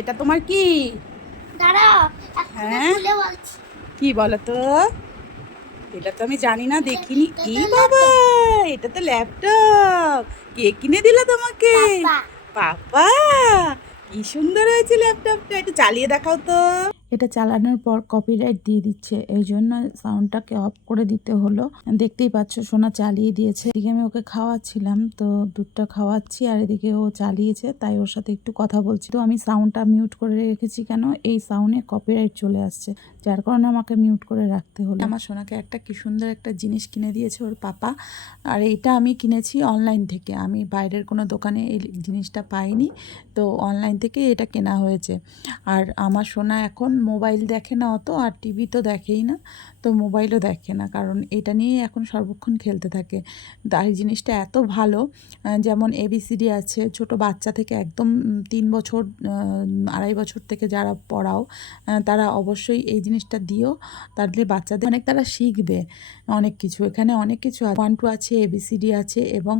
এটা তোমার কি? দাঁড়াও, হ্যাঁ, খুলে বলছি। কি বলো তো? এটা তো আমি জানি না, দেখিনি। এটা এই তো বাবা, ল্যাপটপ। এটা তো ল্যাপটপ। কে কিনে দিল তোমাকে? পাপা। পাপা। কি সুন্দর হয়েছে ল্যাপটপটা, একটু চালিয়ে দেখাও তো। এটা চালানোর পর কপিরাইট দিয়ে দিচ্ছে, এই জন্য সাউন্ডটাকে অফ করে দিতে হলো। দেখতেই পাচ্ছ সোনা চালিয়ে দিয়েছে। এদিকে আমি ওকে খাওয়াচ্ছিলাম, তো দুধটা খাওয়াচ্ছি আর এদিকে ও চালিয়েছে, তাই ওর সাথে একটু কথা বলছি। তো আমি সাউন্ডটা মিউট করে রেখেছি, কেন এই সাউন্ডে কপিরাইট চলে আসছে, যার কারণে আমাকে মিউট করে রাখতে হলো। আমার সোনাকে একটা কি সুন্দর একটা জিনিস কিনে দিয়েছে ওর পাপা, আর এইটা আমি কিনেছি অনলাইন থেকে। আমি বাইরের কোনো দোকানে এই জিনিসটা পাইনি, তো অনলাইন থেকে এটা কেনা হয়েছে। আর আমার সোনা এখন মোবাইল দেখে না অত, আর টিভি তো দেখেই না, তো মোবাইলও দেখে না, কারণ এটা নিয়েই এখন সর্বক্ষণ খেলতে থাকে। আর এই জিনিসটা এত ভালো, যেমন এবিসিডি আছে, ছোট বাচ্চা থেকে একদম 3 বছর 2.5 বছর থেকে যারা পড়াও, তারা অবশ্যই এই জিনিসটা দিও, তাহলে বাচ্চাদের অনেক তারা শিখবে অনেক কিছু। এখানে অনেক কিছু 1 2 আছে, এবিসিডি আছে, এবং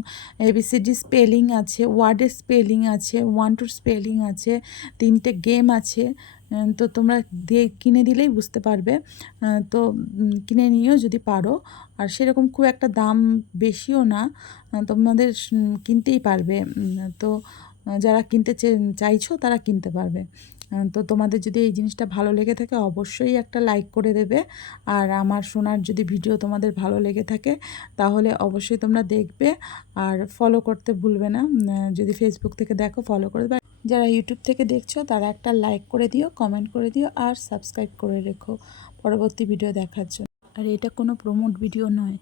এবিসিডি স্পেলিং আছে, ওয়ার্ডের স্পেলিং আছে, 1 2 স্পেলিং আছে, 3টে গেম আছে। তো তোমরা কিনে দিলেই বুঝতে পারবে। তো কিনে নিও যদি পারো। আর সেরকম খুব একটা দাম বেশিও না, তোমাদের কিনতেই পারবে। তো যারা কিনতে চাইছো তারা কিনতে পারবে। তো তোমাদের যদি এই জিনিসটা ভালো লেগে থাকে অবশ্যই একটা লাইক করে দেবে। আর আমার সোনার যদি ভিডিও তোমাদের ভালো লেগে থাকে তাহলে অবশ্যই তোমরা দেখবে, আর ফলো করতে ভুলবে না। যদি ফেসবুক থেকে দেখো ফলো করে দেবে, যারা ইউটিউব থেকে দেখছো তারা একটা লাইক করে দিও, কমেন্ট করে দিও, আর সাবস্ক্রাইব করে রেখো পরবর্তী ভিডিও দেখার জন্য। আর এটা কোনো প্রমোট ভিডিও নয়।